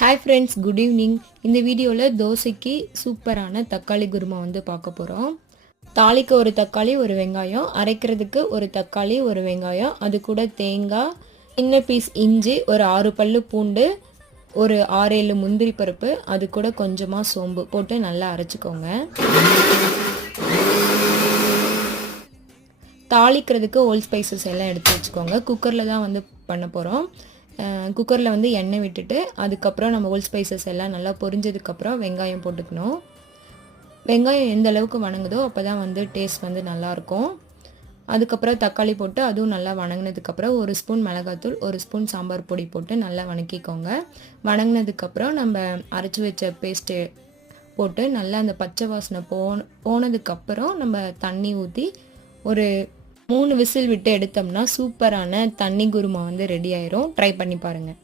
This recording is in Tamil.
Hi friends, good evening. இந்த வீடியோவில் தோசைக்கு சூப்பரான தக்காளி குருமா வந்து பார்க்க போகிறோம். தாளிக்க ஒரு தக்காளி, ஒரு வெங்காயம், அரைக்கிறதுக்கு ஒரு தக்காளி, ஒரு வெங்காயம், அது கூட தேங்காய், சின்ன பீஸ் இஞ்சி, ஒரு 6 பல்லு பூண்டு, ஒரு 6-7 முந்திரி பருப்பு, அது கூட கொஞ்சமாக சோம்பு போட்டு நல்லா அரைச்சிக்கோங்க. தாளிக்கிறதுக்கு ஹோல் ஸ்பைசஸ் எல்லாம் எடுத்து வச்சுக்கோங்க. குக்கரில் தான் வந்து பண்ண போகிறோம். குக்கரில் வந்து எண்ணெய் விட்டுட்டு அதுக்கப்புறம் நம்ம ஹோல் ஸ்பைசஸ் எல்லாம் நல்லா பொரிஞ்சதுக்கப்புறம் வெங்காயம் போட்டுக்கணும். வெங்காயம் எந்த அளவுக்கு வணங்குதோ அப்போ தான் வந்து டேஸ்ட் வந்து நல்லாயிருக்கும். அதுக்கப்புறம் தக்காளி போட்டு அதுவும் நல்லா வணங்கினதுக்கப்புறம் 1 ஸ்பூன் மிளகாத்தூள், 1 ஸ்பூன் சாம்பார் பொடி போட்டு நல்லா வணக்கிக்கோங்க. வணங்கினதுக்கப்புறம் நம்ம அரைச்சி வச்ச பேஸ்ட்டு போட்டு நல்லா அந்த பச்சை வாசனை போனதுக்கப்புறம் நம்ம தண்ணி ஊற்றி ஒரு 3 விசில் விட்டு எடுத்தோம்னா சூப்பரான தண்ணி குருமா வந்து ரெடி ஆயிரும். ட்ரை பண்ணி பாருங்கள்.